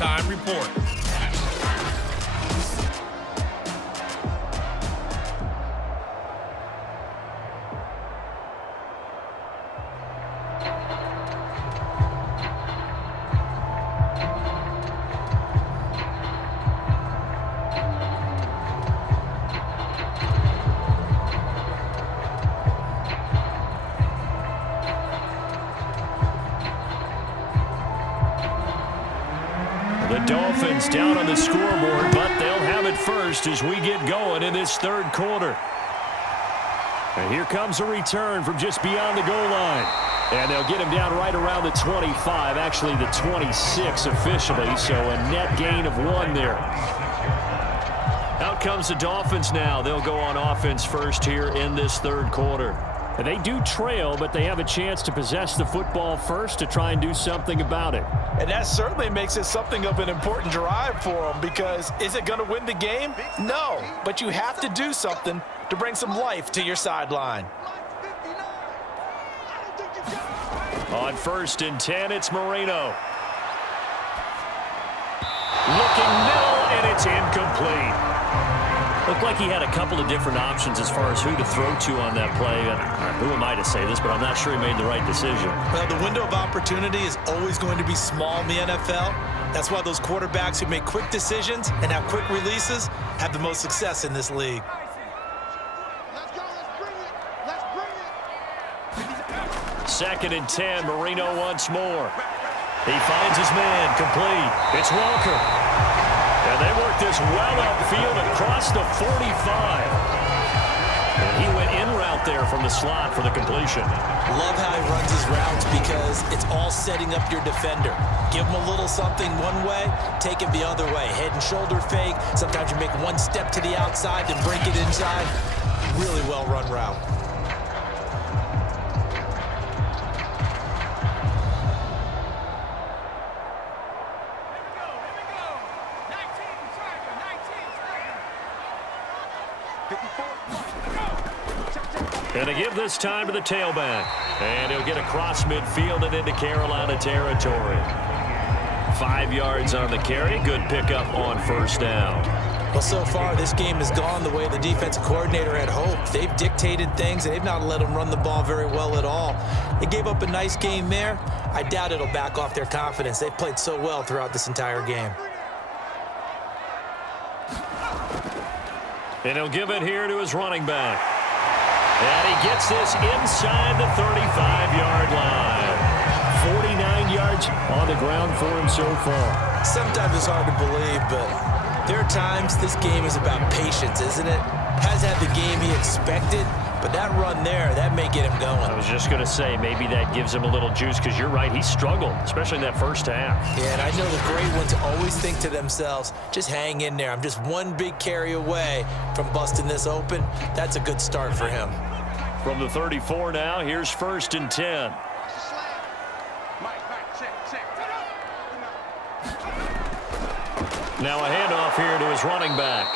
halftime report. The Dolphins down on the scoreboard, but they'll have it first as we get going in this third quarter. And here comes a return from just beyond the goal line. And they'll get him down right around the 25, actually the 26 officially, so a net gain of 1 there. Out comes the Dolphins now. They'll go on offense first here in this third quarter. And they do trail, but they have a chance to possess the football first to try and do something about it. And that certainly makes it something of an important drive for them, because is it going to win the game? No, but you have to do something to bring some life to your sideline. On 1st and 10, it's Marino. Looking middle, and it's incomplete. Looked like he had a couple of different options as far as who to throw to on that play. And who am I to say this, but I'm not sure he made the right decision. Well, the window of opportunity is always going to be small in the NFL. That's why those quarterbacks who make quick decisions and have quick releases have the most success in this league. Let's go, let's bring it. Let's bring it. 2nd and 10, Marino once more. He finds his man, complete. It's Walker. And they work this well upfield across the 45. And he went in route there from the slot for the completion. Love how he runs his routes, because it's all setting up your defender. Give him a little something one way, take it the other way. Head and shoulder fake. Sometimes you make one step to the outside, then break it inside. Really well run route. And to give this time to the tailback. And he'll get across midfield and into Carolina territory. 5 yards on the carry. Good pickup on 1st down. Well, so far, this game has gone the way the defensive coordinator had hoped. They've dictated things, and they've not let them run the ball very well at all. They gave up a nice game there. I doubt it'll back off their confidence. They've played so well throughout this entire game. And he'll give it here to his running back. And he gets this inside the 35-yard line. 49 yards on the ground for him so far. Sometimes it's hard to believe, but there are times this game is about patience, isn't it? Hasn't had the game he expected, but that run there, that may get him going. I was just going to say, maybe that gives him a little juice, because you're right, he struggled, especially in that first half. Yeah, and I know the great ones always think to themselves, just hang in there. I'm just one big carry away from busting this open. That's a good start for him. From the 34 now, here's 1st and 10. Now a handoff here to his running back.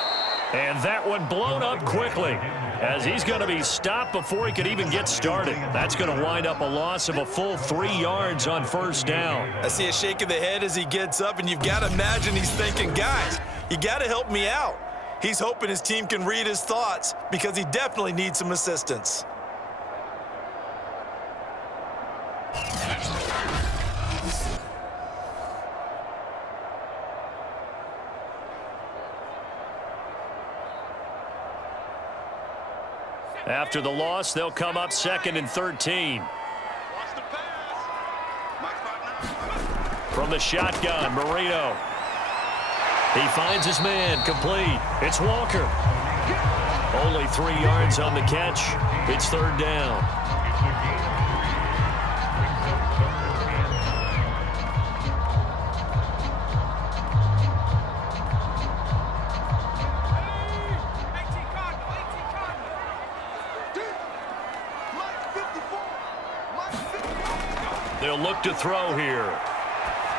And that one blown up quickly, as he's going to be stopped before he could even get started. That's going to wind up a loss of a full 3 yards on 1st down. I see a shake of the head as he gets up, and you've got to imagine he's thinking, guys, you got to help me out. He's hoping his team can read his thoughts, because he definitely needs some assistance. After the loss, they'll come up 2nd and 13. From the shotgun, Marino. He finds his man, complete. It's Walker. Only 3 yards on the catch. It's 3rd down. They'll look to throw here.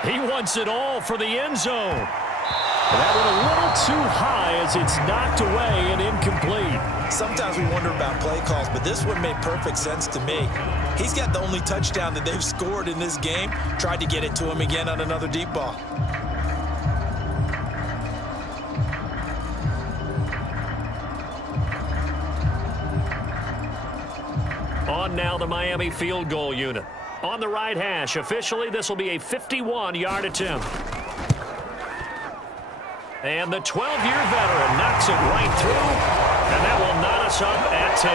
He wants it all for the end zone. That one a little too high as it's knocked away and incomplete. Sometimes we wonder about play calls, but this one made perfect sense to me. He's got the only touchdown that they've scored in this game. Tried to get it to him again on another deep ball. come now, the Miami field goal unit. On the right hash, officially, this will be a 51-yard attempt. And the 12-year veteran knocks it right through, and that will knot us up at 10.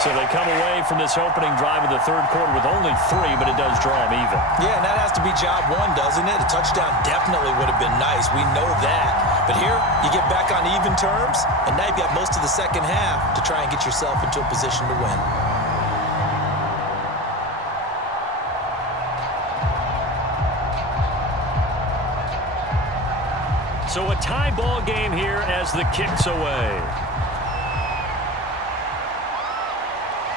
So they come away from this opening drive of the third quarter with only 3, but it does draw them even. Yeah, and that has to be job one, doesn't it? A touchdown definitely would have been nice. We know that. But here, you get back on even terms, and now you've got most of the second half to try and get yourself into a position to win. So a tie ball game here as the kick's away.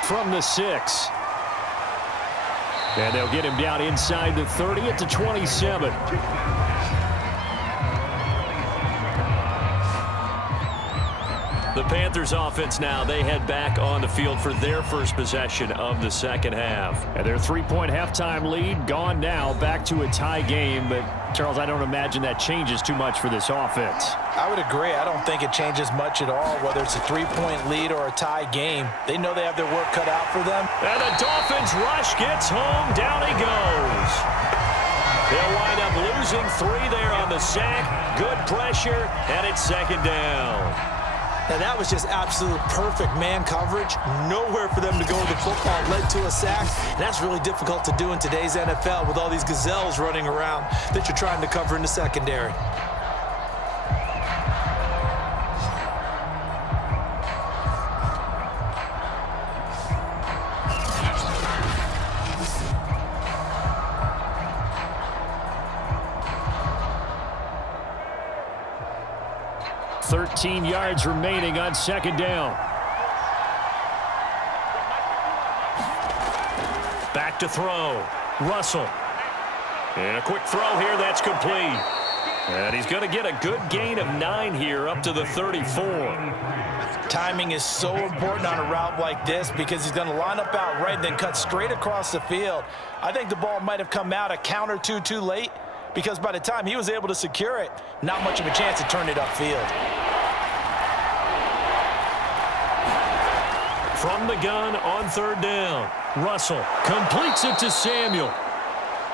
From the 6. And they'll get him down inside the 30 at the 27. The Panthers offense now, they head back on the field for their first possession of the second half. And their 3-point halftime lead gone now, back to a tie game. But, Charles, I don't imagine that changes too much for this offense. I would agree. I don't think it changes much at all, whether it's a 3-point lead or a tie game. They know they have their work cut out for them. And the Dolphins rush gets home. Down he goes. They'll wind up losing 3 there on the sack. Good pressure, and it's second down. Now, that was just absolute perfect man coverage. Nowhere for them to go with the football. Led to a sack. And that's really difficult to do in today's NFL with all these gazelles running around that you're trying to cover in the secondary. Thirteen yards remaining on second down. Back to throw. Russell. And a quick throw here. That's complete. And he's going to get a good gain of 9 here up to the 34. Timing is so important on a route like this because he's going to line up out right and then cut straight across the field. I think the ball might have come out a count or two too late because by the time he was able to secure it, not much of a chance to turn it upfield. From the gun on third down, Russell completes it to Samuel.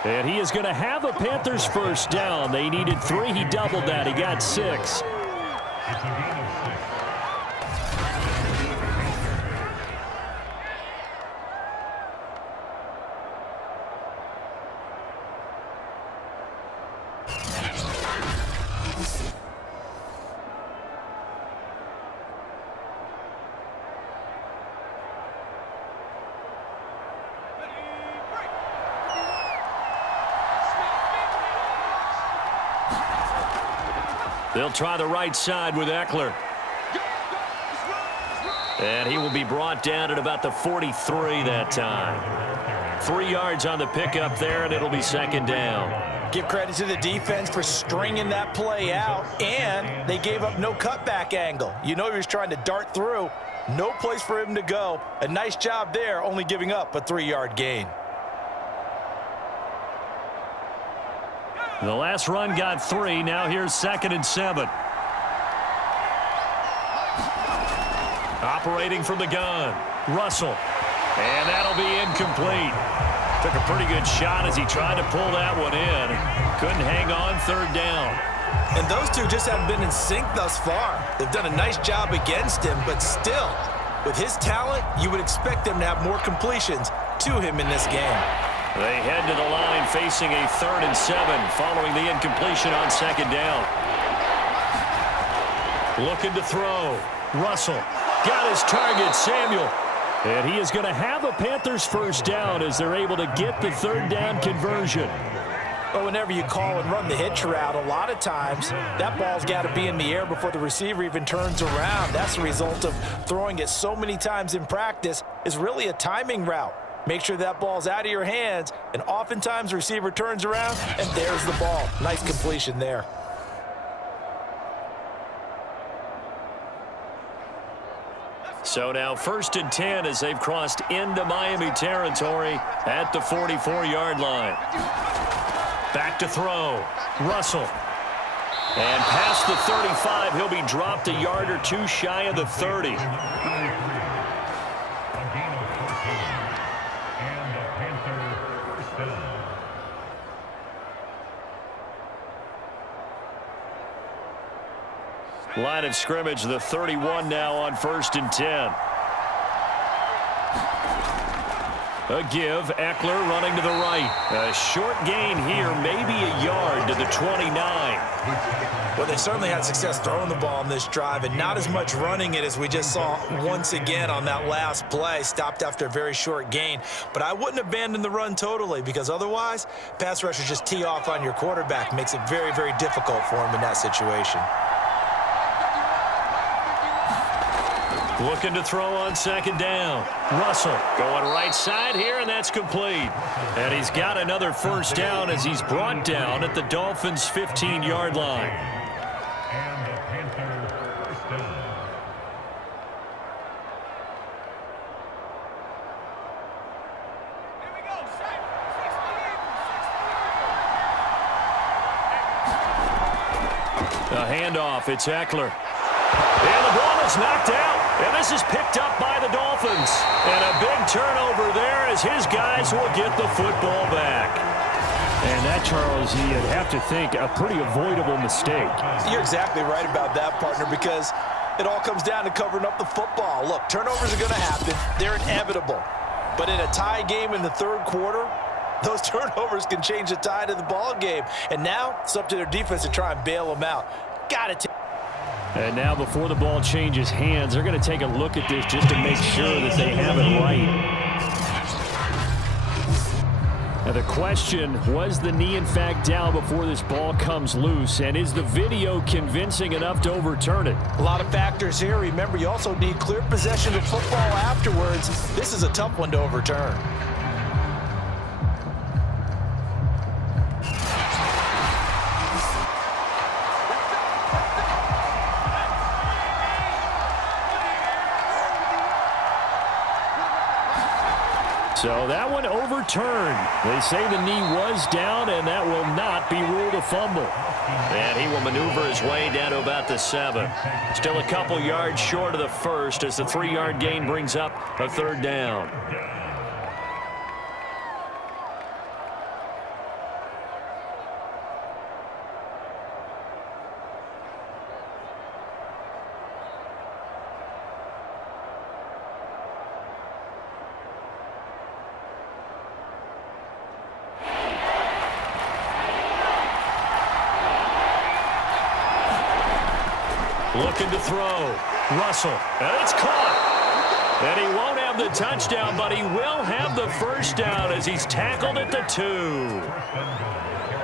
And he is going to have a Panthers first down. They needed 3. He doubled that. He got 6. They'll try the right side with Eckler. And he will be brought down at about the 43 that time. 3 yards on the pickup there, and it'll be second down. Give credit to the defense for stringing that play out, and they gave up no cutback angle. You know he was trying to dart through. No place for him to go. A nice job there, only giving up a 3-yard gain. The last run got 3. Now here's 2nd and 7. Operating from the gun, Russell. And that'll be incomplete. Took a pretty good shot as he tried to pull that one in. Couldn't hang on third down. And those two just haven't been in sync thus far. They've done a nice job against him, but still, with his talent, you would expect them to have more completions to him in this game. They head to the line facing a 3rd and 7 following the incompletion on second down. Looking to throw. Russell got his target, Samuel. And he is going to have a Panthers first down as they're able to get the 3rd down conversion. But whenever you call and run the hitch route, a lot of times that ball's got to be in the air before the receiver even turns around. That's the result of throwing it so many times in practice. Is really a timing route. Make sure that ball's out of your hands, and oftentimes the receiver turns around, and there's the ball. Nice completion there. So now 1st and 10 as they've crossed into Miami territory at the 44-yard line. Back to throw. Russell. And past the 35, he'll be dropped a yard or two shy of the 30. A gain of 14. And the Panther first down. Line of scrimmage, the 31 now on 1st and 10. A give, Eckler running to the right. A short gain here, maybe a yard to the 29. Well, they certainly had success throwing the ball on this drive, and not as much running it as we just saw once again on that last play. Stopped after a very short gain. But I wouldn't abandon the run totally, because otherwise, pass rushers just tee off on your quarterback. Makes it very, very difficult for him in that situation. Looking to throw on 2nd down. Russell going right side here, and that's complete. And he's got another first down as he's brought down at the Dolphins' 15-yard line. And the Panther first down. Here we go. 60. A handoff, it's Eckler. And the ball is knocked out. And this is picked up by the Dolphins. And a big turnover there as his guys will get the football back. And that, Charles, you'd have to think a pretty avoidable mistake. You're exactly right about that, partner, because it all comes down to covering up the football. Look, turnovers are going to happen. They're inevitable. But in a tie game in the 3rd quarter, those turnovers can change the tide of the ball game. And now it's up to their defense to try and bail them out. Got it. And now before the ball changes hands, they're going to take a look at this just to make sure that they have it right. Now the question, was the knee in fact down before this ball comes loose? And is the video convincing enough to overturn it? A lot of factors here. Remember, you also need clear possession of football afterwards. This is a tough one to overturn. So that one overturned. They say the knee was down, and that will not be ruled a fumble. And he will maneuver his way down to about the 7. Still a couple yards short of the first as the 3-yard gain brings up a 3rd down. Looking to throw. Russell. And it's caught. And he won't have the touchdown, but he will have the first down as he's tackled at the 2.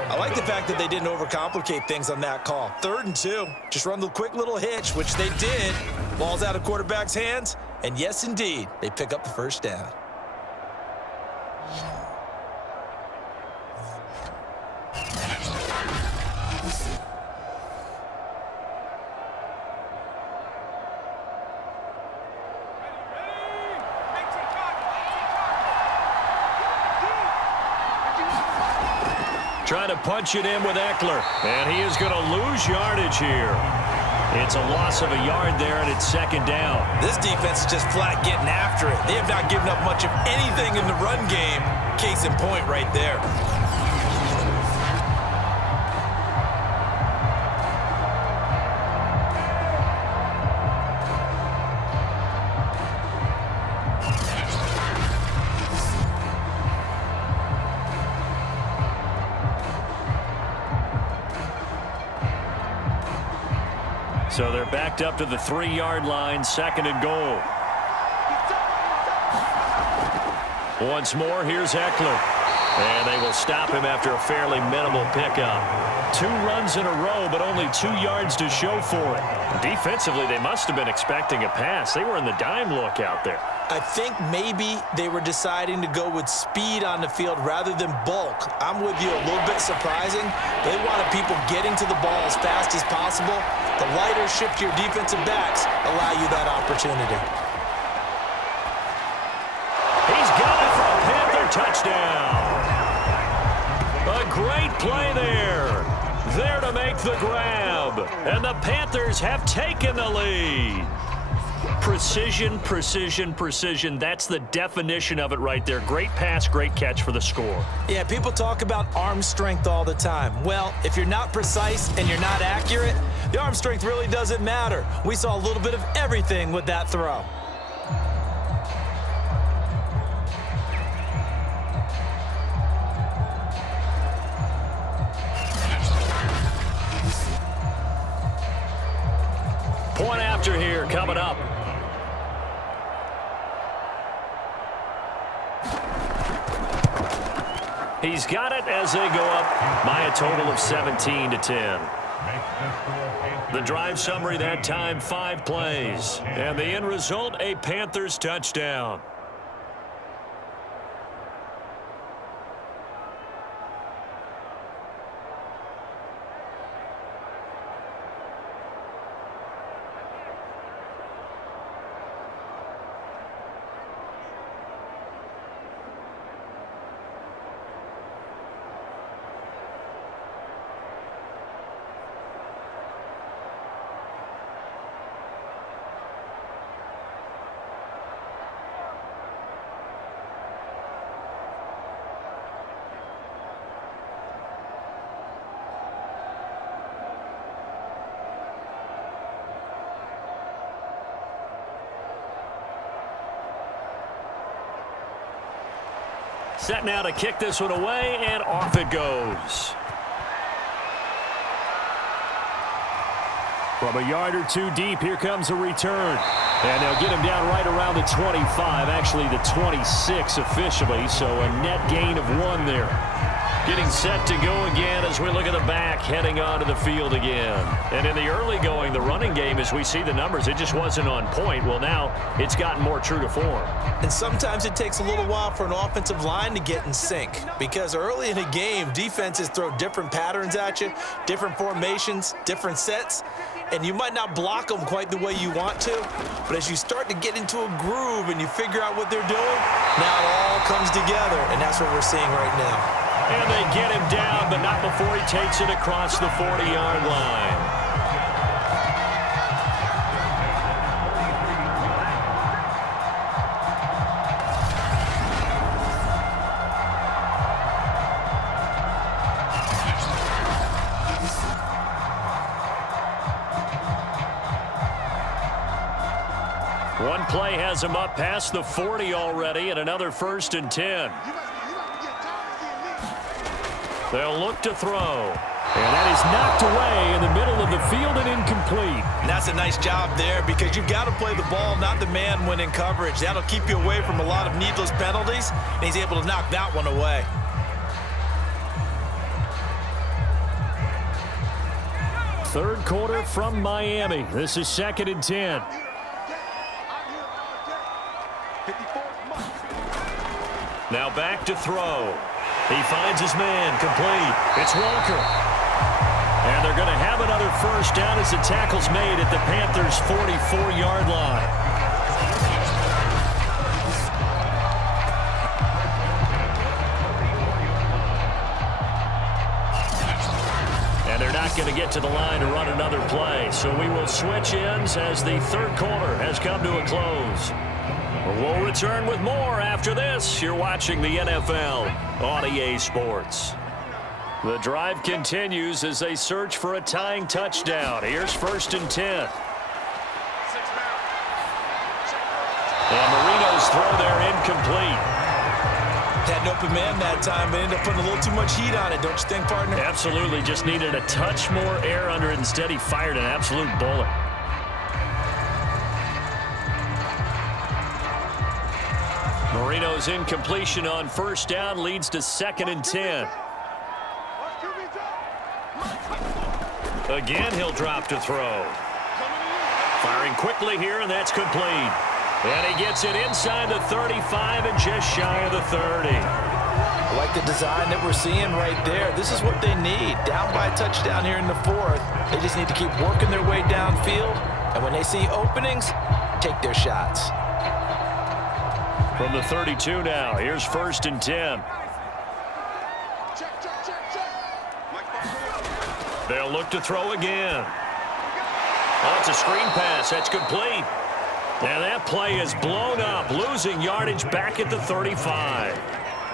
I like the fact that they didn't overcomplicate things on that call. 3rd and 2. Just run the quick little hitch, which they did. Ball's out of quarterback's hands. And yes, indeed, they pick up the first down. Trying to punch it in with Eckler. And he is going to lose yardage here. It's a loss of a yard there, and it's 2nd down. This defense is just flat getting after it. They have not given up much of anything in the run game. Case in point right there. So they're backed up to the 3-yard line, 2nd and goal. Once more, here's Eckler. And they will stop him after a fairly minimal pickup. 2 runs in a row, but only 2 yards to show for it. Defensively, they must have been expecting a pass. They were in the dime look out there. I think maybe they were deciding to go with speed on the field rather than bulk. I'm with you, a little bit surprising. They wanted people getting to the ball as fast as possible. The lighter shift to your defensive backs allow you that opportunity. He's got it for a Panther touchdown. A great play there. there to make the grab. And the Panthers have taken the lead. Precision, precision, precision. That's the definition of it right there. Great pass, great catch for the score. Yeah, people talk about arm strength all the time. Well, if you're not precise and you're not accurate, the arm strength really doesn't matter. We saw a little bit of everything with that throw. Point after here coming up. He's got it as they go up by a total of 17-10. The drive summary that time, 5 plays. And the end result, a Panthers touchdown. Set now to kick this one away, and off it goes. From a yard or two deep, here comes a return. And they'll get him down right around the 25, actually the 26 officially, so a net gain of 1 there. Getting set to go again as we look at the back, heading onto the field again. And in the early going, the running game, as we see the numbers, it just wasn't on point. Well, now it's gotten more true to form. And sometimes it takes a little while for an offensive line to get in sync, because early in a game, defenses throw different patterns at you, different formations, different sets, and you might not block them quite the way you want to, but as you start to get into a groove and you figure out what they're doing, now it all comes together, and that's what we're seeing right now. And they get him down, but not before he takes it across the 40-yard line. One play has him up past the 40 already, and another 1st and 10. They'll look to throw. And that is knocked away in the middle of the field and incomplete. And that's a nice job there, because you've got to play the ball, not the man when in coverage. That'll keep you away from a lot of needless penalties, and he's able to knock that one away. Third quarter from Miami. This is 2nd and 10. Now back to throw. He finds his man, complete. It's Walker. And they're going to have another 1st down as the tackle's made at the Panthers' 44-yard line. And they're not going to get to the line to run another play, so we will switch ends as the 3rd quarter has come to a close. We'll return with more after this. You're watching the NFL on EA Sports. The drive continues as they search for a tying touchdown. Here's 1st and 10. And Marino's throw there incomplete. Had an open man that time, but ended up putting a little too much heat on it, don't you think, partner? Absolutely. Just needed a touch more air under it. Instead, he fired an absolute bullet. Marino's incompletion on 1st down leads to 2nd and 10. Again, he'll drop to throw. Firing quickly here, and that's complete. And he gets it inside the 35 and just shy of the 30. I like the design that we're seeing right there. This is what they need. Down by a touchdown here in the 4th. They just need to keep working their way downfield. And when they see openings, take their shots. From the 32 now, here's 1st and 10. They'll look to throw again. Oh, it's a screen pass. That's complete. And that play is blown up, losing yardage back at the 35.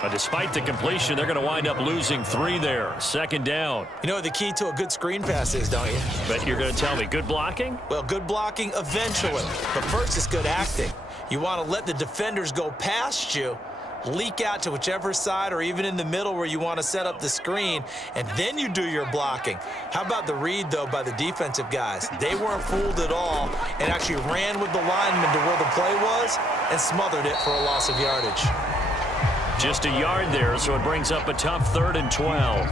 But despite the completion, they're going to wind up losing 3 there. Second down. You know what the key to a good screen pass is, don't you? Bet you're going to tell me good blocking? Well, good blocking eventually. But first, it's good acting. You want to let the defenders go past you, leak out to whichever side or even in the middle where you want to set up the screen, and then you do your blocking. How about the read, though, by the defensive guys? They weren't fooled at all and actually ran with the lineman to where the play was and smothered it for a loss of yardage. Just a yard there, so it brings up a tough 3rd and 12.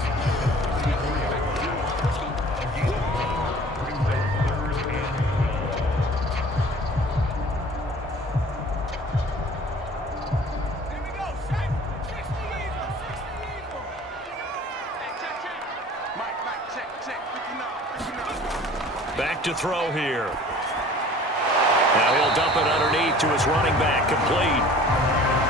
Back to throw here. Now he'll dump it underneath to his running back, complete.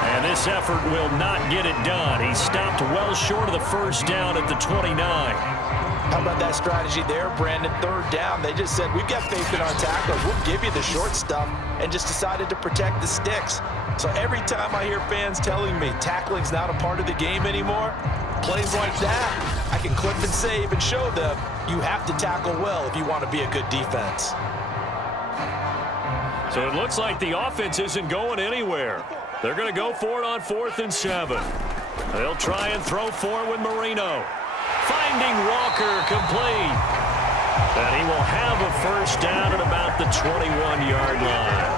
And this effort will not get it done. He stopped well short of the first down at the 29. How about that strategy there, Brandon? 3rd down, they just said, we've got faith in our tackles. We'll give you the short stuff, and just decided to protect the sticks. So every time I hear fans telling me tackling's not a part of the game anymore, plays like that, I can clip and save and show them you have to tackle well if you want to be a good defense. So it looks like the offense isn't going anywhere. They're going to go for it on 4th and 7. They'll try and throw for it with Marino. Finding Walker, complete. And he will have a first down at about the 21-yard line.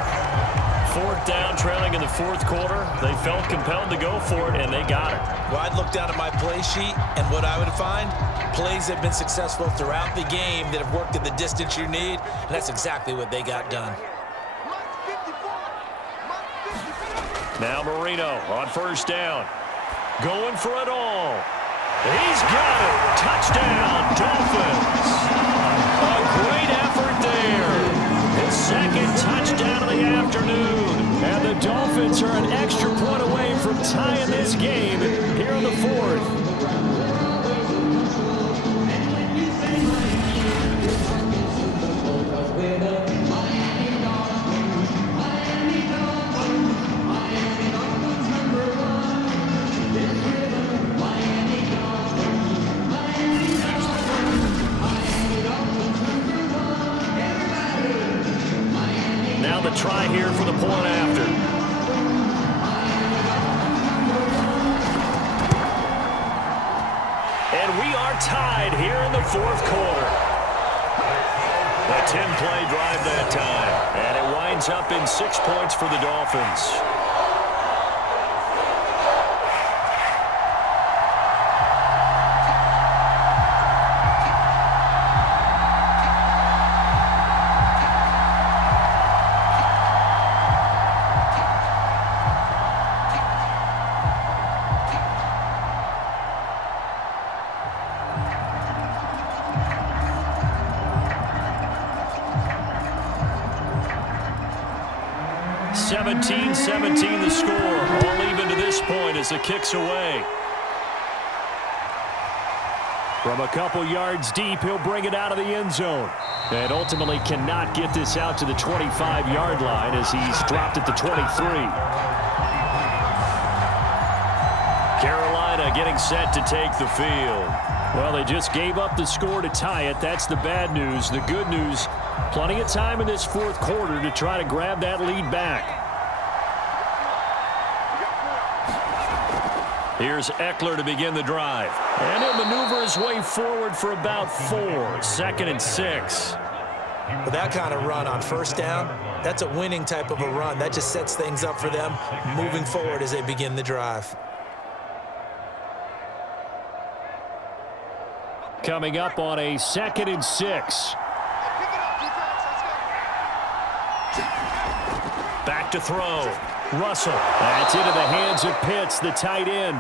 4th down, trailing in the 4th quarter. They felt compelled to go for it, and they got it. Well, I'd look down at my play sheet, and what I would find, plays have been successful throughout the game that have worked at the distance you need, and that's exactly what they got done. Now Marino on 1st down. Going for it all. He's got it. Touchdown, Dolphins. A great effort there. His 2nd touchdown of the afternoon. And the Dolphins are an extra point away from tying this game here in the 4th. The try here for the point after. And we are tied here in the 4th quarter. A 10-play drive that time. And it winds up in 6 points for the Dolphins. The score, all even to this point as the kick's away. From a couple yards deep, he'll bring it out of the end zone. And ultimately cannot get this out to the 25-yard line as he's dropped at the 23. Carolina getting set to take the field. Well, they just gave up the score to tie it. That's the bad news. The good news, plenty of time in this 4th quarter to try to grab that lead back. Here's Eckler to begin the drive. And he'll maneuver his way forward for about 4. 2nd and 6. With that kind of run on 1st down, that's a winning type of a run. That just sets things up for them moving forward as they begin the drive. Coming up on a 2nd and 6. Back to throw. Russell. That's into the hands of Pitts, the tight end.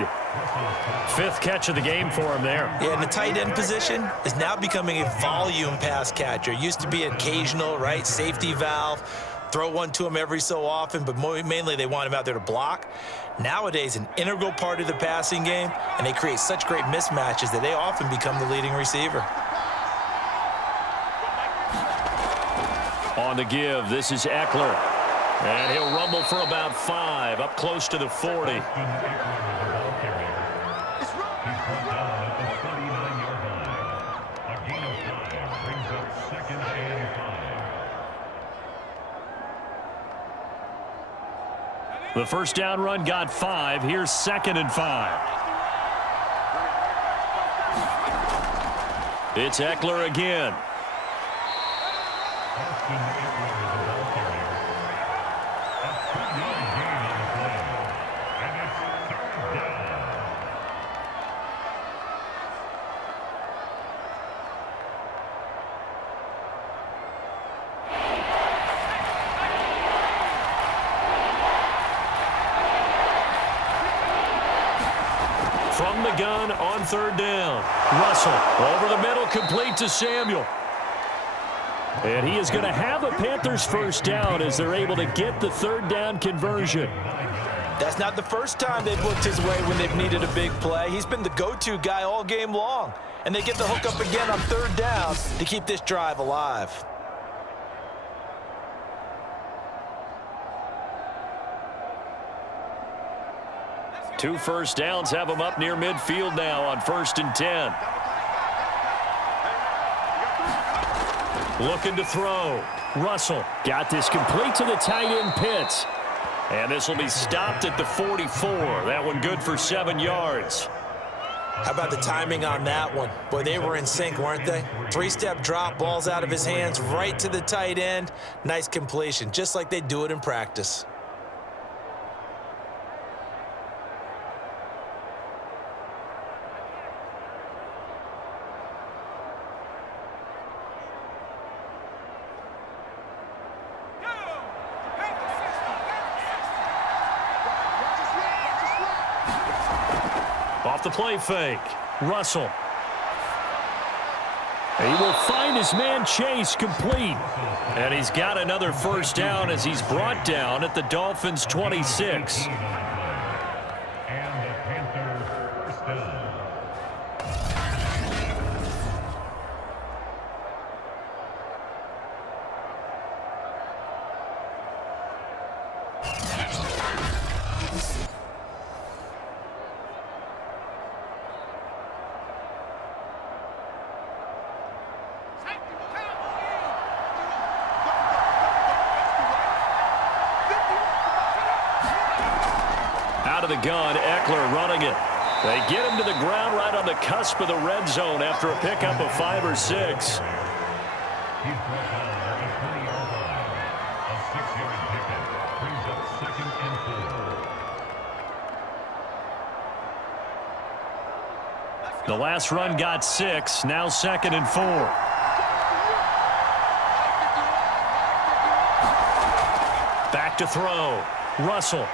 5th catch of the game for him there. Yeah, and the tight end position is now becoming a volume pass catcher. It used to be occasional, right, safety valve, throw one to him every so often, but mainly they want him out there to block. Nowadays, an integral part of the passing game, and they create such great mismatches that they often become the leading receiver. On the give, this is Eckler. And he'll rumble for about 5, up close to the 40. He's brought down at the 39-yard line. A gain of 5 brings up 2nd and 5. The first down run got 5. Here's 2nd and 5. It's Eckler again. Austin Eckler, the ball carrier. A 2-yard gain on the play. And it's 3rd down. From the gun on 3rd down. Russell over the middle, complete to Samuel. And he is going to have a Panthers first down as they're able to get the 3rd down conversion. That's not the first time they've looked his way when they've needed a big play. He's been the go-to guy all game long. And they get the hook up again on 3rd down to keep this drive alive. Two first downs have him up near midfield now on 1st and 10. Looking to throw. Russell got this complete to the tight end Pitts. And this will be stopped at the 44. That one good for 7 yards. How about the timing on that one? Boy, they were in sync, weren't they? 3-step drop, balls out of his hands, right to the tight end. Nice completion, just like they do it in practice. Off the play fake. Russell. He will find his man Chase complete. And he's got another first down as he's brought down at the Dolphins' 26. And the Panthers first down. Out of the gun, Eckler running it. They get him to the ground right on the cusp of the red zone after a pickup of 5 or 6. He's brought down at the 20-yard line. A 6-yard pickup brings up 2nd and 4. The last run got 6, now 2nd and 4. Back to throw. Russell.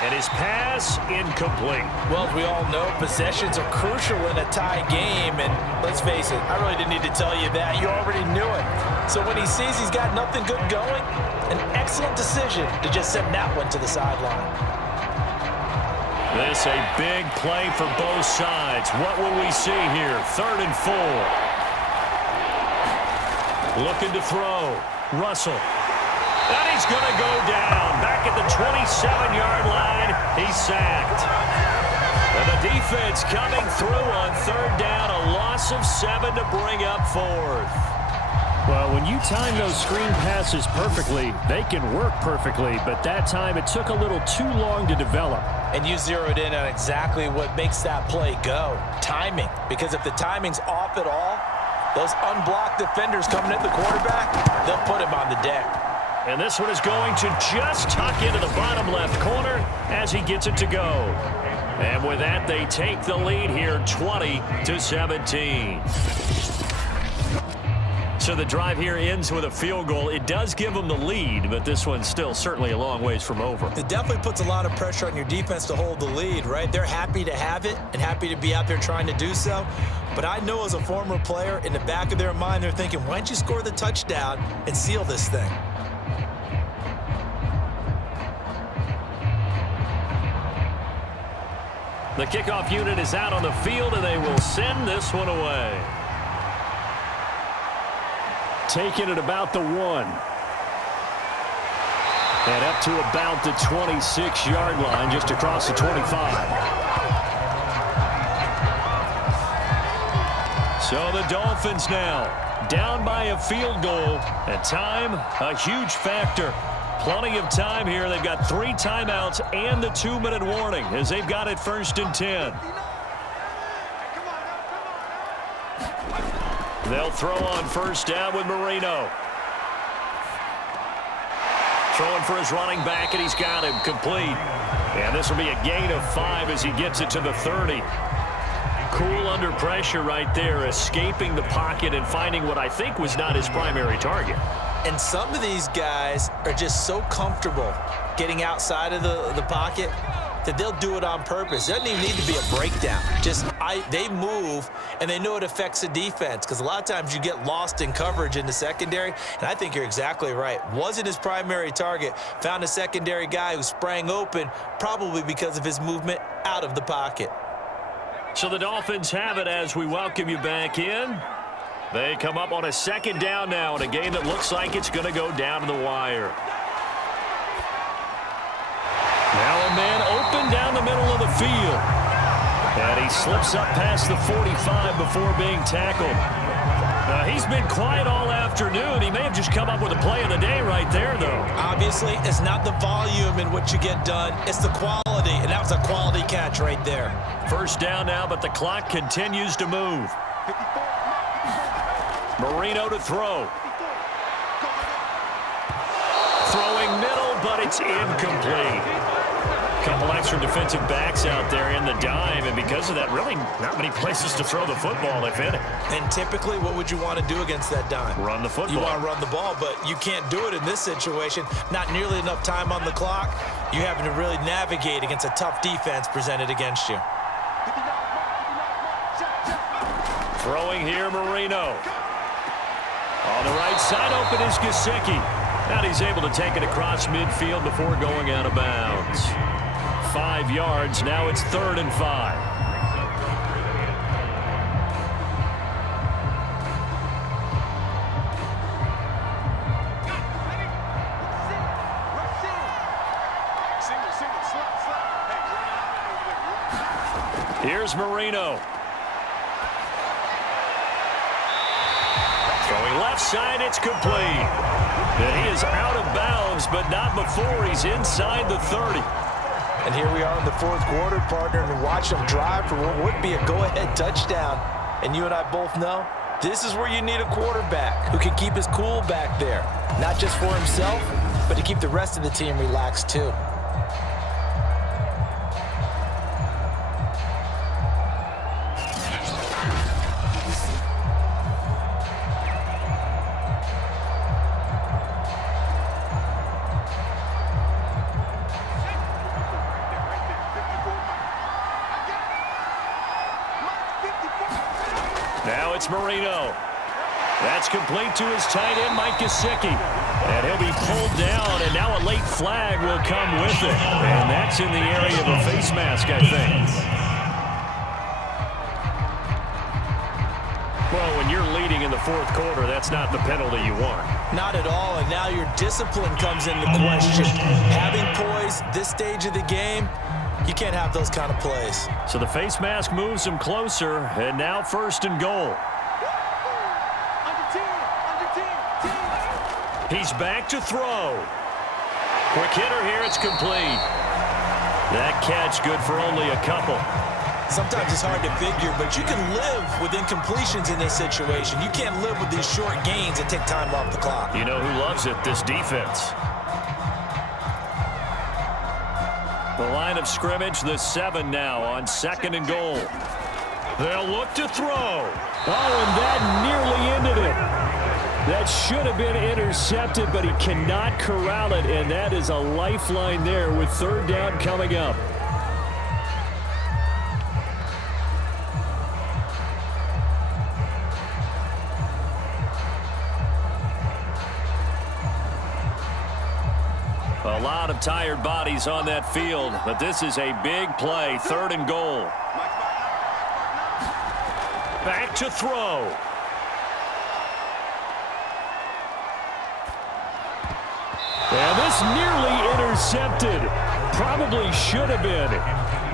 And his pass incomplete. Well, as we all know, possessions are crucial in a tie game. And let's face it, I really didn't need to tell you that. You already knew it. So when he sees he's got nothing good going, an excellent decision to just send that one to the sideline. This a big play for both sides. What will we see here? 3rd and 4. Looking to throw. Russell. And he's going to go down. Back at the 27-yard line, he's sacked. And the defense coming through on 3rd down. A loss of 7 to bring up 4th. Well, when you time those screen passes perfectly, they can work perfectly. But that time, it took a little too long to develop. And you zeroed in on exactly what makes that play go. Timing. Because if the timing's off at all, those unblocked defenders coming at the quarterback, they'll put him on the deck. And this one is going to just tuck into the bottom left corner as he gets it to go. And with that, they take the lead here 20-17. So the drive here ends with a field goal. It does give them the lead, but this one's still certainly a long ways from over. It definitely puts a lot of pressure on your defense to hold the lead, right? They're happy to have it and happy to be out there trying to do so. But I know as a former player, in the back of their mind, they're thinking, why don't you score the touchdown and seal this thing? The kickoff unit is out on the field, and they will send this one away. taken at about the 1. And up to about the 26-yard line, just across the 25. So the Dolphins now down by a field goal. And time, a huge factor. Plenty of time here. They've got 3 timeouts and the 2-minute warning as they've got it 1st and 10. They'll throw on 1st down with Marino. Throwing for his running back, and he's got him complete. And this will be a gain of 5 as he gets it to the 30. Cool under pressure right there, escaping the pocket and finding what I think was not his primary target. And some of these guys are just so comfortable getting outside of the pocket that they'll do it on purpose. It doesn't even need to be a breakdown. They move, and they know it affects the defense because a lot of times you get lost in coverage in the secondary, and I think you're exactly right. Wasn't his primary target. Found a secondary guy who sprang open, probably because of his movement out of the pocket. So the Dolphins have it as we welcome you back in. They come up on a 2nd down now in a game that looks like it's going to go down to the wire. Now a man open down the middle of the field. And he slips up past the 45 before being tackled. He's been quiet all afternoon. He may have just come up with a play of the day right there, though. Obviously, it's not the volume in what you get done. It's the quality, and that was a quality catch right there. 1st down now, but the clock continues to move. Marino to throw. Throwing middle, but it's incomplete. Couple extra defensive backs out there in the dime, and because of that, really not many places to throw the football, if any. And typically, what would you want to do against that dime? Run the football. You want to run the ball, but you can't do it in this situation. Not nearly enough time on the clock. You're having to really navigate against a tough defense presented against you. Throwing here, Marino. On the right side, open is Gesicki. And he's able to take it across midfield before going out of bounds. 5 yards. Now it's 3rd and 5. Here's Marino. Throwing left side, it's complete. And he is out of bounds, but not before he's inside the 30. And here we are in the 4th quarter, partner, and watch him drive for what would be a go-ahead touchdown. And you and I both know this is where you need a quarterback who can keep his cool back there. Not just for himself, but to keep the rest of the team relaxed too. Now it's Marino. That's complete to his tight end, Mike Gesicki. And he'll be pulled down, and now a late flag will come with it. And that's in the area of a face mask, I think. Well, when you're leading in the 4th quarter, that's not the penalty you want. Not at all, and now your discipline comes into question. Having poise this stage of the game, you can't have those kind of plays. So the face mask moves him closer, and now 1st and goal. He's back to throw. Quick hitter here, it's complete. That catch good for only a couple. Sometimes it's hard to figure, but you can live with incompletions in this situation. You can't live with these short gains that take time off the clock. You know who loves it? This defense. The line of scrimmage, the 7 now on 2nd and goal. They'll look to throw. Oh, and that nearly ended it. That should have been intercepted, but he cannot corral it, and that is a lifeline there with 3rd down coming up. A lot of tired bodies on that field, but this is a big play. 3rd and goal. Back to throw. It's nearly intercepted. Probably should have been.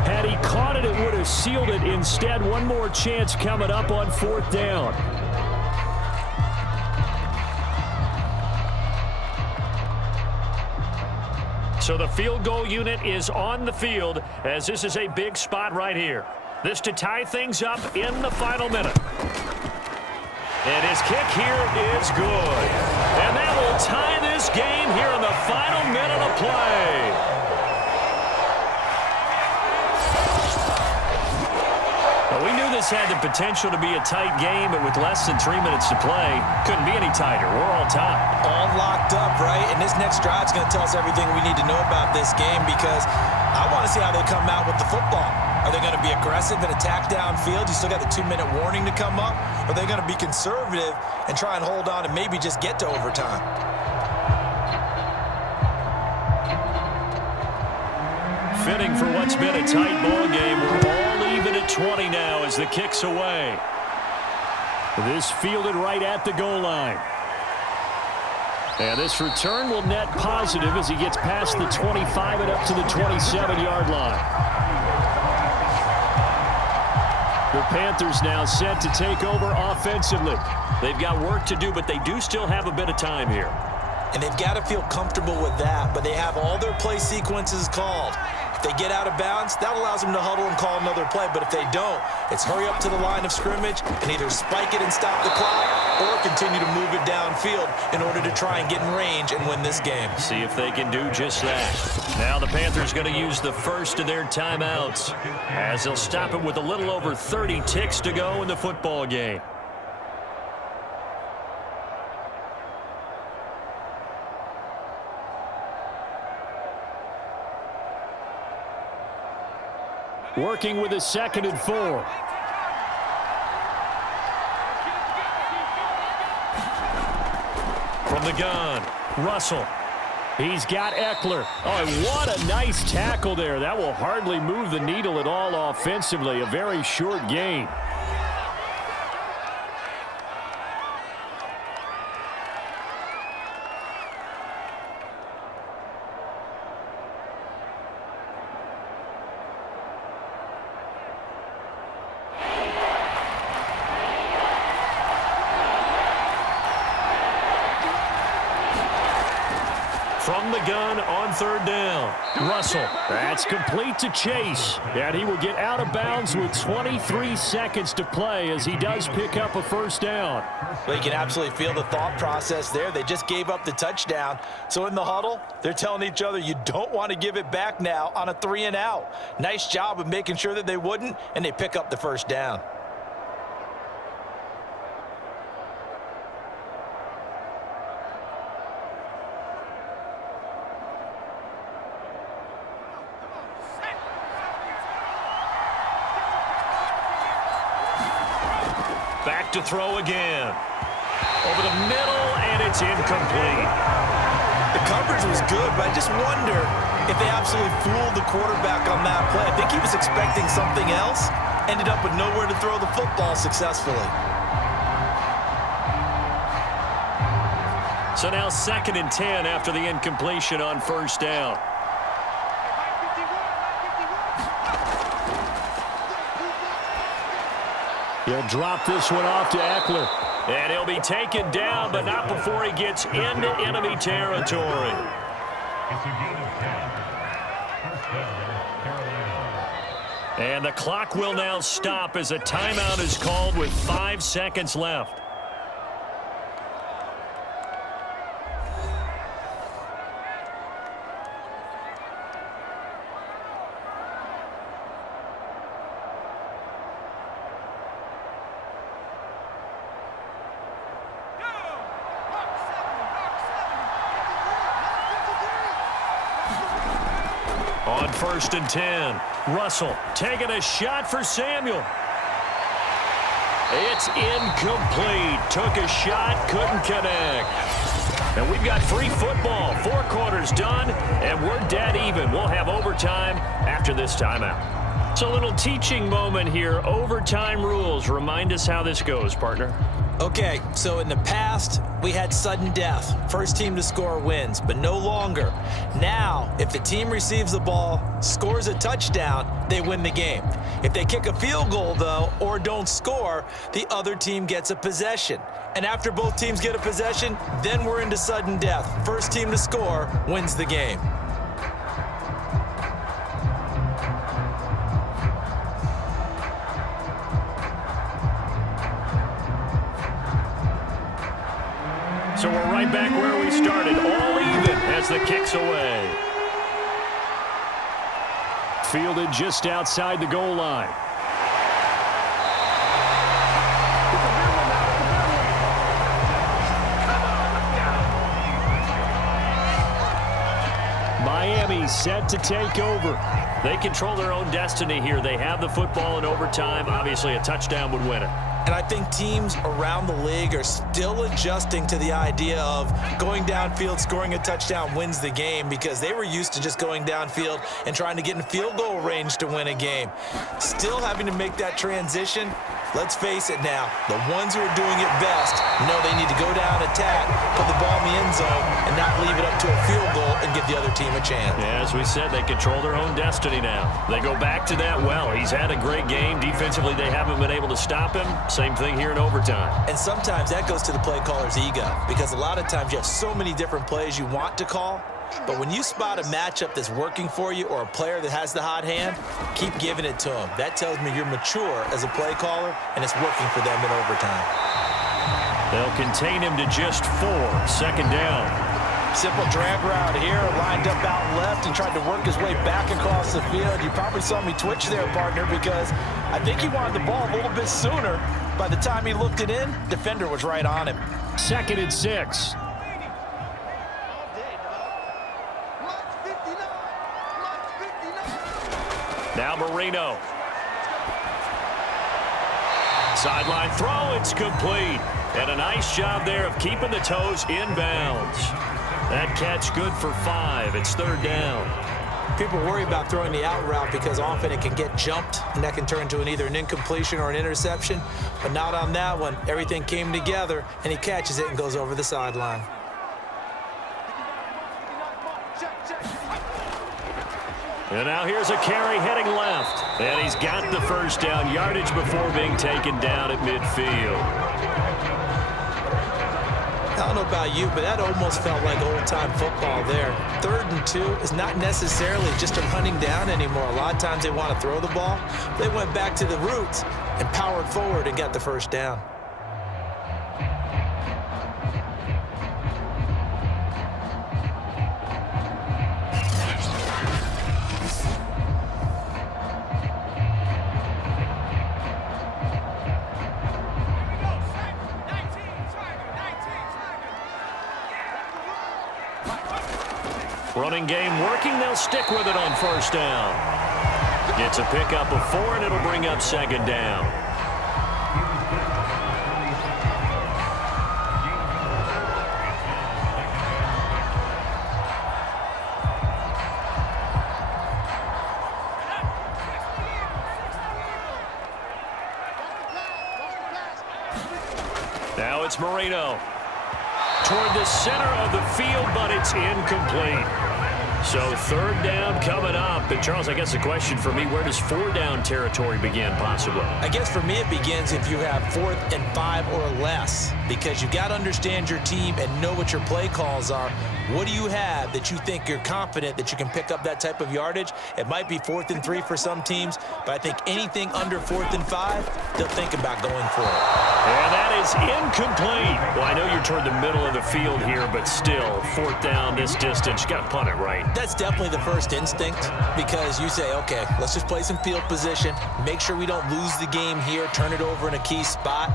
Had he caught it, it would have sealed it. Instead, one more chance coming up on 4th down. So the field goal unit is on the field as this is a big spot right here. This to tie things up in the final minute. And his kick here is good. And that will tie this game here in the final minute of play. Well, we knew this had the potential to be a tight game, but with less than 3 minutes to play, couldn't be any tighter. We're all tied. All locked up, right? And this next drive is going to tell us everything we need to know about this game because I want to see how they come out with the football. Are they going to be aggressive and attack downfield? You still got the 2-minute warning to come up. Or are they going to be conservative and try and hold on and maybe just get to overtime? Fitting for what's been a tight ball game. We're all even at 20 now as the kick's away. This fielded right at the goal line. And this return will net positive as he gets past the 25 and up to the 27-yard line. The Panthers now set to take over offensively. They've got work to do, but they do still have a bit of time here. And they've got to feel comfortable with that, but they have all their play sequences called. If they get out of bounds, that allows them to huddle and call another play. But if they don't, it's hurry up to the line of scrimmage and either spike it and stop the clock or continue to move it downfield in order to try and get in range and win this game. See if they can do just that. Now the Panthers going to use the first of their timeouts as they'll stop it with a little over 30 ticks to go in the football game. Working with a 2nd and 4. From the gun, Russell. He's got Eckler. Oh, what a nice tackle there. That will hardly move the needle at all offensively. A very short gain. From the gun on 3rd down. Russell. That's complete to Chase. And he will get out of bounds with 23 seconds to play as he does pick up a 1st down. Well, you can absolutely feel the thought process there. They just gave up the touchdown. So in the huddle, they're telling each other, you don't want to give it back now on a 3-and-out. Nice job of making sure that they wouldn't, and they pick up the 1st down. Back to throw again. Over the middle, and it's incomplete. The coverage was good, but I just wonder if they absolutely fooled the quarterback on that play. I think he was expecting something else. Ended up with nowhere to throw the football successfully. So now 2nd and 10 after the incompletion on 1st down. He'll drop this one off to Eckler. And he'll be taken down, but not before he gets into enemy territory. It's a gain of 10. 1st down, Carolina. And the clock will now stop as a timeout is called with 5 seconds left. On 1st and 10, Russell taking a shot for Samuel. It's incomplete. Took a shot, couldn't connect. And we've got free football. 4 quarters done, and we're dead even. We'll have overtime after this timeout. It's a little teaching moment here. Overtime rules. Remind us how this goes, partner. Okay, so in the past, we had sudden death. First team to score wins, but no longer. Now, if the team receives the ball, scores a touchdown, they win the game. If they kick a field goal, though, or don't score, the other team gets a possession. And after both teams get a possession, then we're into sudden death. First team to score wins the game. So we're right back where we started, all even as the kick's away. Fielded just outside the goal line. Miami set to take over. They control their own destiny here. They have the football in overtime. Obviously, a touchdown would win it. And I think teams around the league are still adjusting to the idea of going downfield, scoring a touchdown wins the game, because they were used to just going downfield and trying to get in field goal range to win a game. Still having to make that transition. Let's face it now, the ones who are doing it best know they need to go down, attack, put the ball in the end zone, and not leave it up to a field goal and give the other team a chance. Yeah, as we said, they control their own destiny now. They go back to that well. He's had a great game. Defensively, they haven't been able to stop him. Same thing here in overtime. And sometimes that goes to the play caller's ego, because a lot of times you have so many different plays you want to call, but when you spot a matchup that's working for you or a player that has the hot hand, keep giving it to him. That tells me you're mature as a play caller, and it's working for them in overtime. They'll contain him to just 4. Second down. Simple drag route here, lined up out left and tried to work his way back across the field. You probably saw me twitch there, partner, because I think he wanted the ball a little bit sooner. By the time he looked it in, defender was right on him. 2nd and 6. Now Marino. Sideline throw, it's complete. And a nice job there of keeping the toes inbounds. That catch good for 5. It's 3rd down. People worry about throwing the out route because often it can get jumped, and that can turn into either an incompletion or an interception. But not on that one. Everything came together, and he catches it and goes over the sideline. And now here's a carry heading left. And he's got the first down, yardage before being taken down at midfield. I don't know about you, but that almost felt like old-time football there. 3rd and 2 is not necessarily just a running down anymore. A lot of times they want to throw the ball. They went back to the roots and powered forward and got the first down. Running game working. They'll stick with it on 1st down. Gets a pickup of 4, and it'll bring up 2nd down. Now it's Marino. Toward the center of the field, but it's incomplete. So 3rd down coming up. And Charles, I guess the question for me, where does 4 down territory begin possibly? I guess for me it begins if you have 4th and 5 or less, because you got to understand your team and know what your play calls are. What do you have that you think you're confident that you can pick up that type of yardage? It might be 4th and 3 for some teams, but I think anything under 4th and 5, they'll think about going for it. And that is incomplete. Well, I know you're toward the middle of the field here, but still, 4th down this distance. You got to punt it right. That's definitely the first instinct, because you say, okay, let's just play some field position, make sure we don't lose the game here, turn it over in a key spot.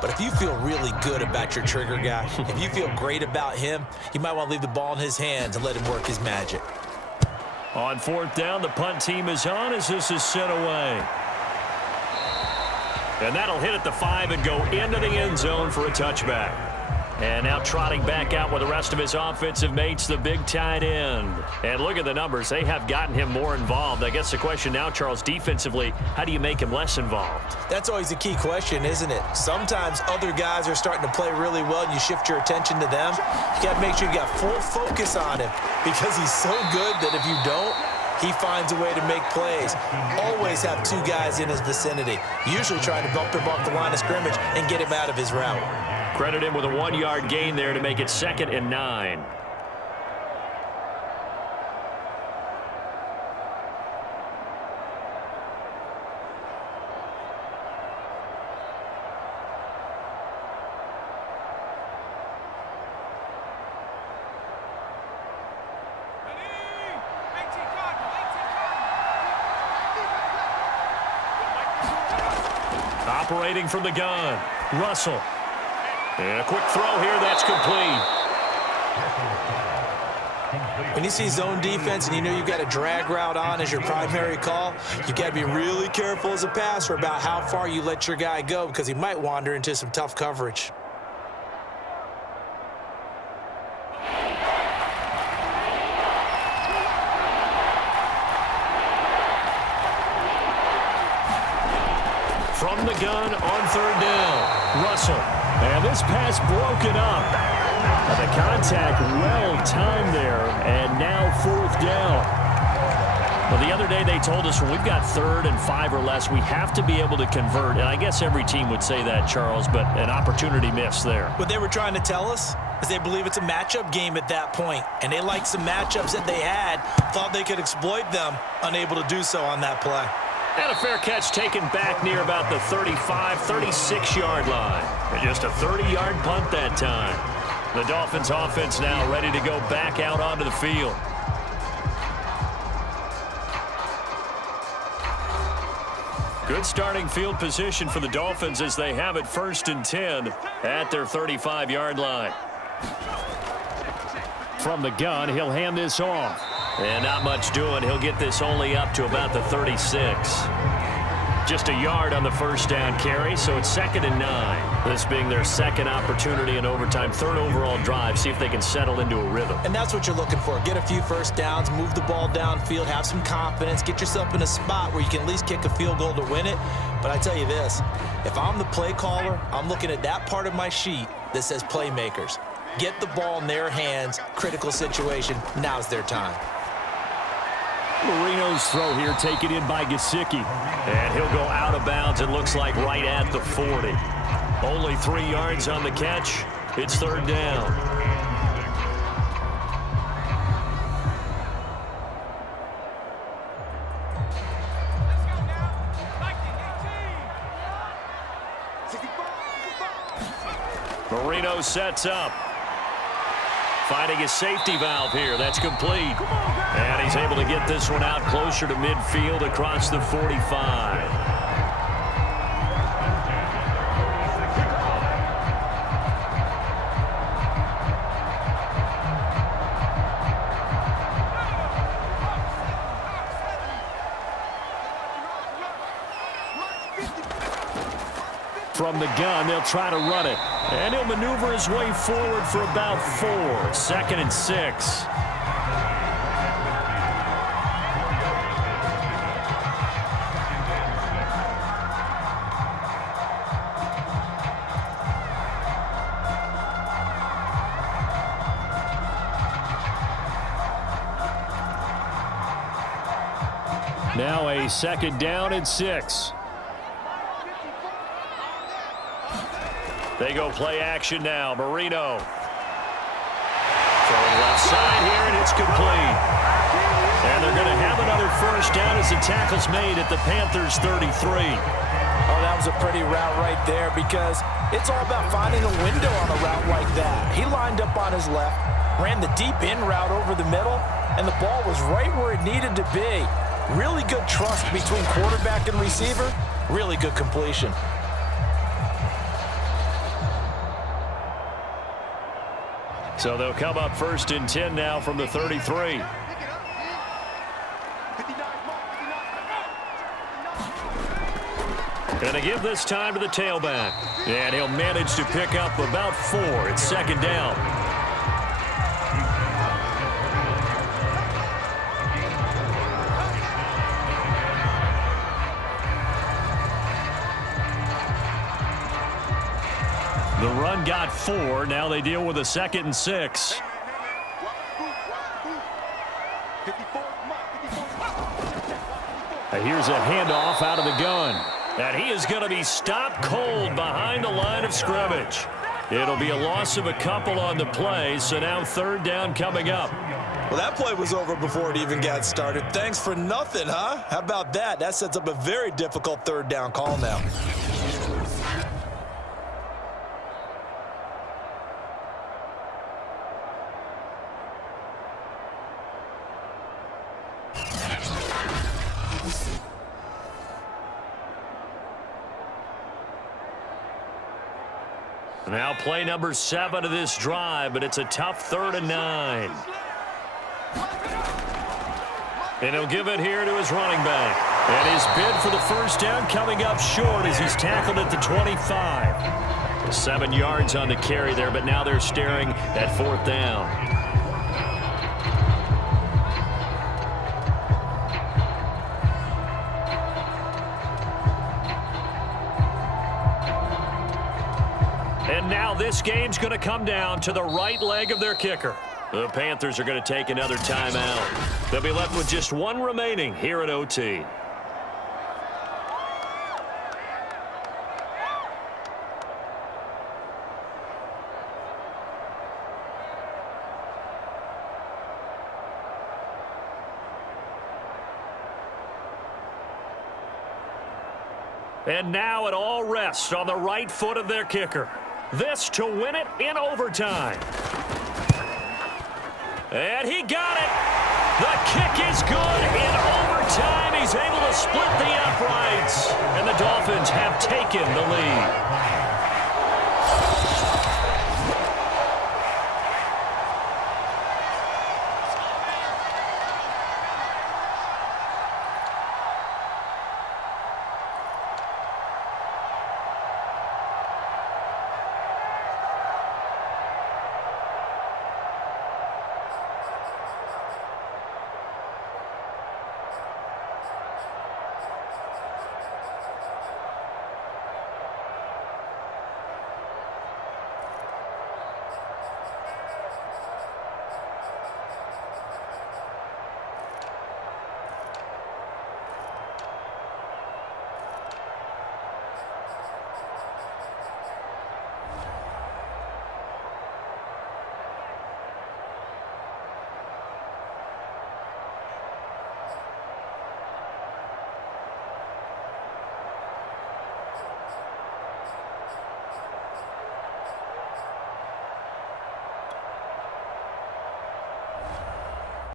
But if you feel really good about your trigger guy, if you feel great about him, you might want to leave the ball in his hands and let him work his magic. On 4th down, the punt team is on as this is sent away. And that'll hit at the 5 and go into the end zone for a touchback. And now trotting back out with the rest of his offensive mates, the big tight end. And look at the numbers. They have gotten him more involved. I guess the question now, Charles, defensively, how do you make him less involved? That's always a key question, isn't it? Sometimes other guys are starting to play really well, and you shift your attention to them. You got to make sure you got full focus on him because he's so good that if you don't, he finds a way to make plays. Always have two guys in his vicinity, usually trying to bump him off the line of scrimmage and get him out of his route. Credit him with a 1-yard gain there to make it 2nd and 9. Operating from the gun, Russell. And a quick throw here, that's complete. When you see zone defense and you know you've got a drag route on as your primary call, you've got to be really careful as a passer about how far you let your guy go because he might wander into some tough coverage. From the gun on 3rd down, Russell. And this pass broken up. And the contact well timed there, and now 4th down. Well, the other day they told us when we've got 3rd and 5 or less, we have to be able to convert. And I guess every team would say that, Charles, but an opportunity missed there. What they were trying to tell us is they believe it's a matchup game at that point, and they liked some matchups that they had, thought they could exploit them, unable to do so on that play. And a fair catch taken back near about the 35, 36-yard line. And just a 30-yard punt that time. The Dolphins offense now ready to go back out onto the field. Good starting field position for the Dolphins as they have it 1st and 10 at their 35-yard line. From the gun, he'll hand this off. And not much doing. He'll get this only up to about the 36. Just a yard on the 1st down carry, so it's 2nd and 9. This being their 2nd opportunity in overtime, 3rd overall drive, see if they can settle into a rhythm. And that's what you're looking for. Get a few first downs, move the ball downfield, have some confidence, get yourself in a spot where you can at least kick a field goal to win it. But I tell you this, if I'm the play caller, I'm looking at that part of my sheet that says playmakers. Get the ball in their hands, critical situation, now's their time. Marino's throw here taken in by Gesicki. And he'll go out of bounds, it looks like right at the 40. Only 3 yards on the catch. It's 3rd down. Marino sets up. Finding his safety valve here. That's complete. And he's able to get this one out closer to midfield across the 45. From the gun, they'll try to run it. And he'll maneuver his way forward for about 4. 2nd and 6. Now a 2nd down and 6. They go play action now. Marino. Throwing left side here, and it's complete. And they're going to have another 1st down as the tackle's made at the Panthers' 33. Oh, that was a pretty route right there because it's all about finding a window on a route like that. He lined up on his left, ran the deep in route over the middle, and the ball was right where it needed to be. Really good trust between quarterback and receiver. Really good completion. So they'll come up 1st and 10 now from the 33. Going to give this time to the tailback. And he'll manage to pick up about 4. It's second down. The run got 4. Now they deal with a 2nd and 6. Here's a handoff out of the gun. And he is going to be stopped cold behind the line of scrimmage. It'll be a loss of a couple on the play, so now 3rd down coming up. Well, that play was over before it even got started. Thanks for nothing, huh? How about that? That sets up a very difficult 3rd down call now. Now play number 7 of this drive, but it's a tough 3rd and 9. And he'll give it here to his running back. And his bid for the 1st down coming up short as he's tackled at the 25. 7 yards on the carry there, but now they're staring at 4th down. And now this game's going to come down to the right leg of their kicker. The Panthers are going to take another timeout. They'll be left with just 1 remaining here at OT. And now it all rests on the right foot of their kicker. This to win it in overtime. And he got it. The kick is good in overtime. He's able to split the uprights. And the Dolphins have taken the lead.